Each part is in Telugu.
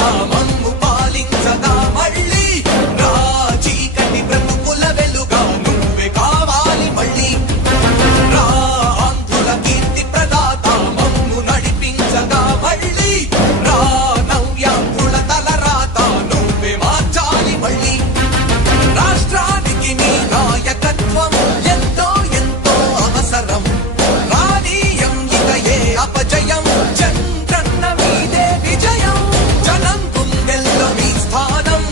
భవిత మమ్ము పాలించగా మళ్ళీ రా చీకటి బ్రతుకుల వెలుగా నువ్వే కావాలి మళ్ళీ రా ఆంధ్రుల కీర్తి ప్రదాత మమ్ము నడిపించగా మళ్ళీ రా నవ్యాంధ్రుల తలరాత నువ్వే మార్చాలి మళ్ళీ రాష్ట్రానికి నీ నాయకత్వం ఎంతో ఎంతో అవసరం రానీయం ఇక ఏ అపజయం చంద్రన్న మీదే విజయం జనం గుండెల్లో మీ స్థానం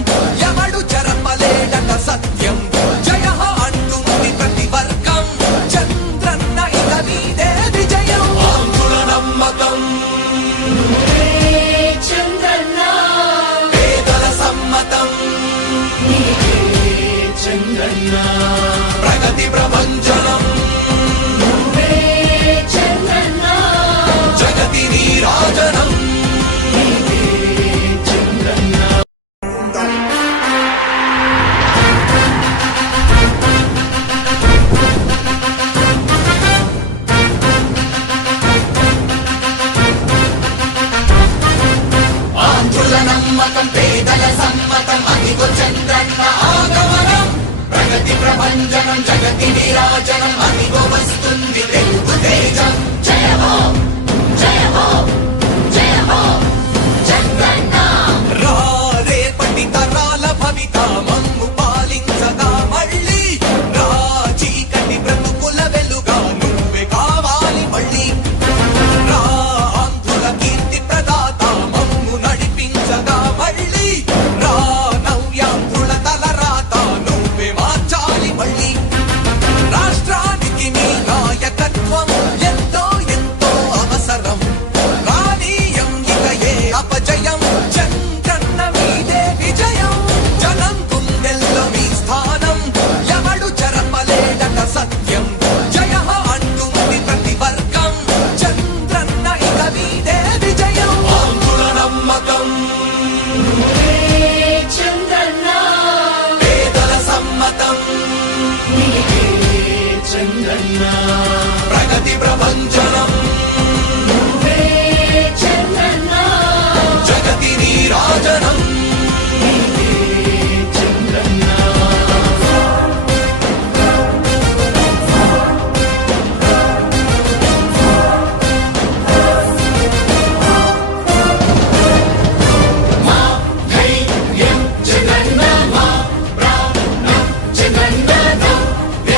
ఎవడు చెరపలేడట సత్యం జయ అంటుంది ప్రతి వర్గం చంద్రన్న ఇక మీదే విజయం ఆంధ్రుల నమ్మకం చంద్రన్న పేదల సమ్మతం చంద్రన్న ప్రగతి ప్రభంజనం చంద్రన్న జగతి నీరాజనం చంద్రన్న ఆంధ్రుల నమ్మకం పేదల సమ్మతం అదిగో చంద్రన్న ఆగమనం ప్రగతి ప్రభంజనం జగతి నీరాజనం అదిగో వస్తుంది తెలుగు తేజం జయ హో జయ హో జయ హో చంద్రన్న రా రేపటి తరాల భవిత మమ్ము పాలించగా మళ్ళీ రా చీకటి బ్రతుకుల వెలుగా నువ్వే కావాలి మళ్ళీ రా ఆంధ్రుల కీర్తి ప్రదాత మమ్ము నడిపించగా మళ్ళీ రా నవ్యాంధ్రుల తలరాత నువ్వే మార్చాలి మళ్ళీ రాష్ట్రానికి నీ నాయకత్వం ఎంతో ఎంతో అవసరం రానీయం ఇక ఏ అపజయం చంద్రన్న మీదే విజయం జనం గుండెల్లో మీ స్థానం ఎవడు చెరపలేడట సత్యం జయ అంటుంది ప్రతి వర్గం చంద్రన్న ఇక మీదే విజయం ఆంధ్రుల నమ్మకం చంద్రన్న పేదల సమ్మతం చంద్రన్న ప్రగతి ప్రభంజనం చంద్రన్న జగతి నీరాజనం చంద్రన్న మా ధైర్యం చంద్రన్న మా ప్రాణం చంద్రన్న నవ్య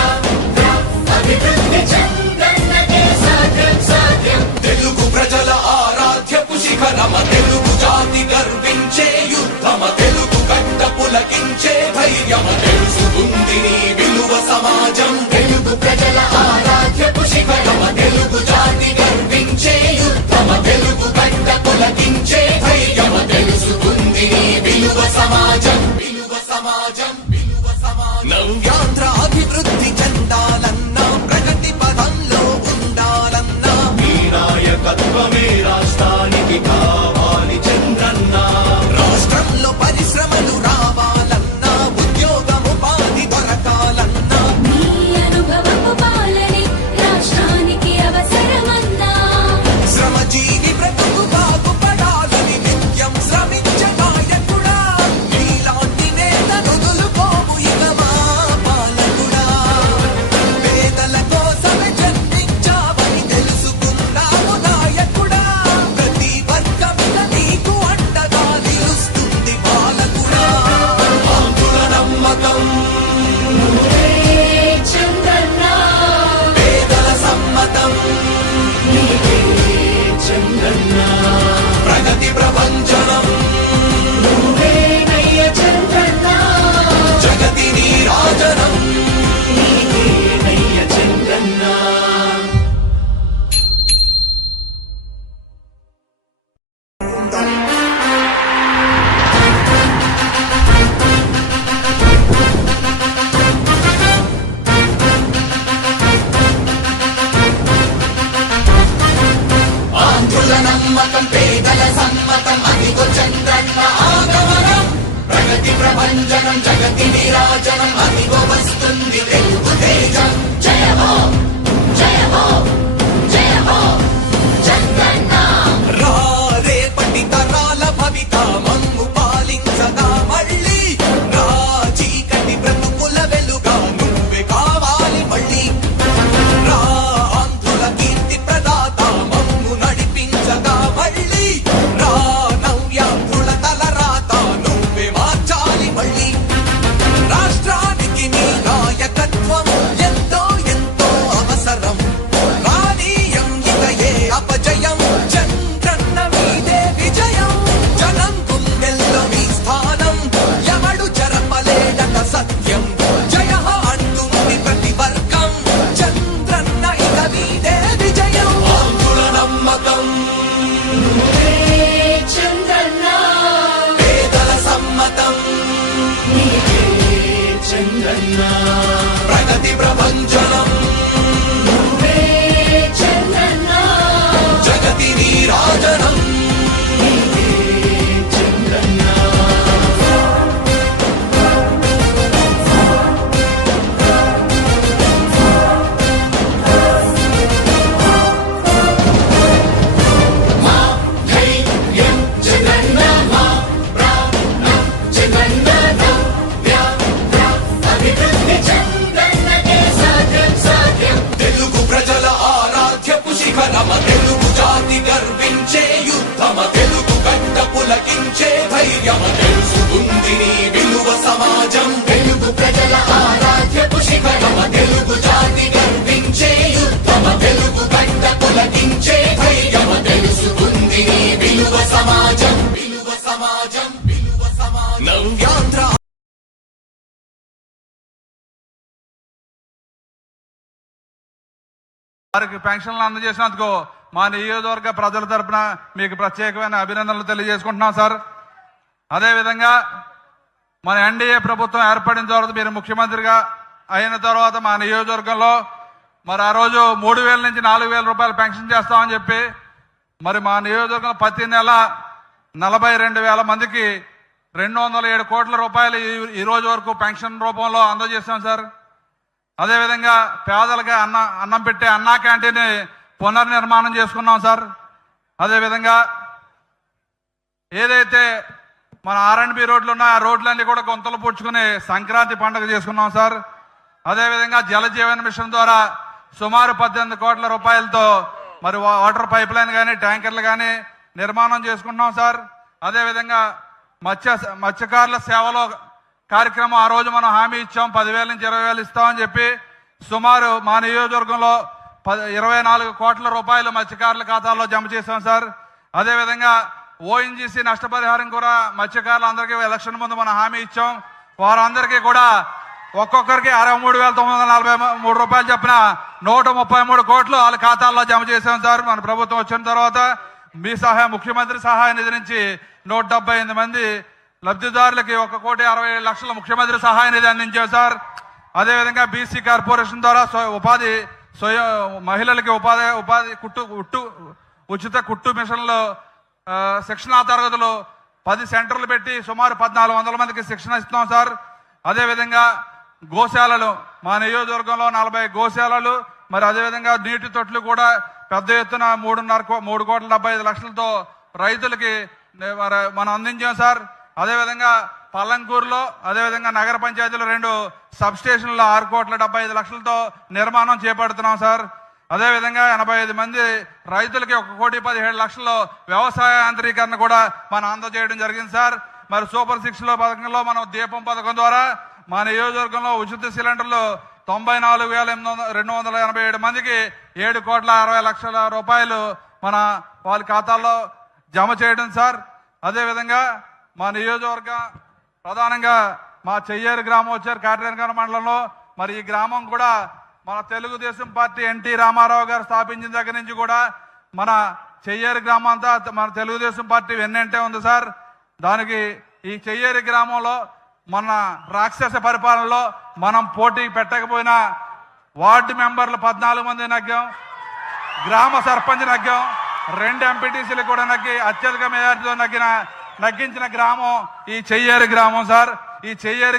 అభివృద్ధి చంద్రన్నకే సాధ్యం సాధ్యం తెలుగు ప్రజల ఆరాధ్యపు శిఖరమ తెలుగు జాతి గర్వించే యుద్ధమ తెలుగు గడ్డ పులకించే ధైర్యమ తెలుసుకుంది నీ విలువ సమాజం తెలుగు ప్రజల ఆరాధ్యపు శిఖరమ తెలుగు జాతి గర్వించే యుద్ధమ తెలుగు గడ్డ పులకించే ధైర్యమ తెలుసుకుంది నీ విలువ సమాజం విలువ సమాజం విలువ సమాజం నవ్యాంధ్ర అభివృద్ధి చెందాలన్నా ప్రగతి పదంలో ఉండాలన్నా నీ నాయకత్వమే రాష్ట్రానికి కావాలి చంద్రన్న రాష్ట్రంలో పరిశ్రమలు రావాలన్నా ఉద్యోగం ఉపాధి దొరకాలన్నా నీ అనుభవపు పాలనే రాష్ట్రానికి అవసరమన్నా శ్రమజీవి బ్రతుకు బాగుపడాలని నిత్యం శ్రమించే నాయకుడా నీలాంటి నేత నుదులుకోము ఇక మా పాలకుడా పేదల కోసమే జన్మించావని తెలుసుకున్నావు నాయకుడా ప్రతి వర్గమిక నీకు అండగా నిలుస్తుంది పాలకుడా ఆంధ్రుల నమ్మకం చంద్రన్న పేదల సమ్మతం చంద్రన్న ప్రగతి ప్రభంజనం నువ్వేనయ్య చంద్రన్న జగతి నీరాజనం నీకేనయ్య చంద్రన్న ఆంధ్రుల నమ్మకం పేదల సమ్మతం అదిగో చంద్రన్న ఆగమనం ప్రగతి ప్రభంజనం జగతి నీరాజనం అదిగో వస్తుంది తెలుగు తేజం జయ హో జయ హో జయ హో చంద్రన్న రా రేపటి తరాల భవిత చంద్రన్న ప్రగతి ప్రభంజనం నువ్వే చంద్రన్న జగతి నీరాజనం చంద్రన్న మా ధైర్యం చంద్రన్న మా ప్రాణం చంద్రన్న నవ్య అభివృద్ధి చంద్రన్నకే సాధ్యం సాధ్యం తెలుగు ప్రజల ఆరాధ్యపు శిఖరమ తెలుగు జాతి గర్వించే యుద్ధమ తెలుగు గడ్డ పులకించే ధైర్యమ తెలుసుకుంది నీ విలువ సమాజం తెలుగు ప్రజల ఆరాధ్యపు శిఖరమ తెలుగు జాతి గర్వించే యుద్ధమ తెలుగు గడ్డ పులకించే ధైర్యమ తెలుసుకుంది నీ విలువ సమాజం విలువ సమాజం విలువ సమాజం నవ్యాంధ్ర వారికి పెన్షన్లు అందజేసినందుకు మా నియోజకవర్గ ప్రజల తరపున మీకు ప్రత్యేకమైన అభినందనలు తెలియజేసుకుంటున్నాం సార్. అదేవిధంగా మన ఎన్డీఏ ప్రభుత్వం ఏర్పడిన తర్వాత మీరు ముఖ్యమంత్రిగా అయిన తర్వాత మా నియోజకవర్గంలో మరి ఆ రోజు 3,000 నుంచి 4,000 రూపాయలు పెన్షన్ చేస్తామని చెప్పి మరి మా నియోజకవర్గంలో ప్రతి నెల 42,000 మందికి 207 కోట్ల రూపాయలు ఈ రోజు వరకు పెన్షన్ రూపంలో అందజేస్తాం సార్. అదేవిధంగా పేదలకు అన్నం పెట్టే అన్నా క్యాంటీన్ పునర్నిర్మాణం చేసుకున్నాం సార్. అదేవిధంగా ఏదైతే మన R&B రోడ్లు ఉన్నాయో ఆ రోడ్లన్నీ కూడా గుంతలు పూడ్చుకుని సంక్రాంతి పండుగ చేసుకున్నాం సార్. అదేవిధంగా జల జీవన్ మిషన్ ద్వారా సుమారు 18 కోట్ల రూపాయలతో మరి వాటర్ పైప్ లైన్ కానీ ట్యాంకర్లు కానీ నిర్మాణం చేసుకుంటున్నాం సార్. అదేవిధంగా మత్స్యకారుల సేవలో కార్యక్రమం ఆ రోజు మనం హామీ ఇచ్చాం, 10,000 నుంచి 20,000 ఇస్తామని చెప్పి సుమారు మా నియోజకవర్గంలో 24 కోట్ల రూపాయలు మత్స్యకారుల ఖాతాల్లో జమ చేశాం సార్. అదేవిధంగా ONGC నష్టపరిహారం కూడా మత్స్యకారులందరికీ ఎలక్షన్ ముందు మనం హామీ ఇచ్చాం. వారందరికీ కూడా ఒక్కొక్కరికి 63,943 రూపాయలు చెప్పిన 133 కోట్లు వాళ్ళ ఖాతాల్లో జమ చేశాం సార్. మన ప్రభుత్వం వచ్చిన తర్వాత మీ ముఖ్యమంత్రి సహాయ నిధి నుంచి 178 మంది లబ్ధిదారులకి 1,60,00,000 ముఖ్యమంత్రి సహాయ నిధి అందించాం సార్. అదేవిధంగా BC కార్పొరేషన్ ద్వారా మహిళలకి ఉపాధి ఉచిత కుట్టు మిషన్లు శిక్షణా తరగతులు 10 సెంటర్లు పెట్టి సుమారు 1,400 మందికి శిక్షణ ఇస్తున్నాం సార్. అదేవిధంగా గోశాలలు మా నియోజకవర్గంలో 40 గోశాలలు మరి అదేవిధంగా నీటి తొట్లు కూడా పెద్ద ఎత్తున 3,75,00,000తో రైతులకి మనం అందించాం సార్. అదేవిధంగా పల్లంకూరులో అదేవిధంగా నగర పంచాయతీలో 2 సబ్ స్టేషన్లు 6,75,00,000తో నిర్మాణం చేపడుతున్నాం సార్. అదేవిధంగా 85 మంది రైతులకి 1,17,00,000 వ్యవసాయ యాంత్రీకరణ కూడా మనం అందజేయడం జరిగింది సార్. మరి సూపర్ 6 పథకంలో మనం దీపం పథకం ద్వారా మా నియోజకవర్గంలో ఉచిత సిలిండర్లు 94,287 మందికి 7,60,00,000 రూపాయలు మన వాళ్ళ ఖాతాల్లో జమ చేయడం సార్. అదేవిధంగా మా నియోజకవర్గ ప్రధానంగా మా చెయ్యేరు గ్రామం వచ్చారు కాటేరనగర్ మండలంలో. మరి ఈ గ్రామం కూడా మన తెలుగుదేశం పార్టీ ఎన్టీ రామారావు గారు స్థాపించిన దగ్గర నుంచి కూడా మన చెయ్యేరు గ్రామం అంతా మన తెలుగుదేశం పార్టీ వెన్నంటే ఉంది సార్. దానికి ఈ చెయ్యేరు గ్రామంలో మన రాక్షస పరిపాలనలో మనం పోటీ పెట్టకపోయినా వార్డు మెంబర్లు 14 మంది నగ్గాం, గ్రామ సర్పంచ్ నగ్గాం, 2 ఎంపీటీసీలు కూడా నగ్గి అత్యధిక మెజార్టీతో నగ్గించిన గ్రామం ఈ చెయ్యేరు గ్రామం సార్. ఈ చెయ్యేరు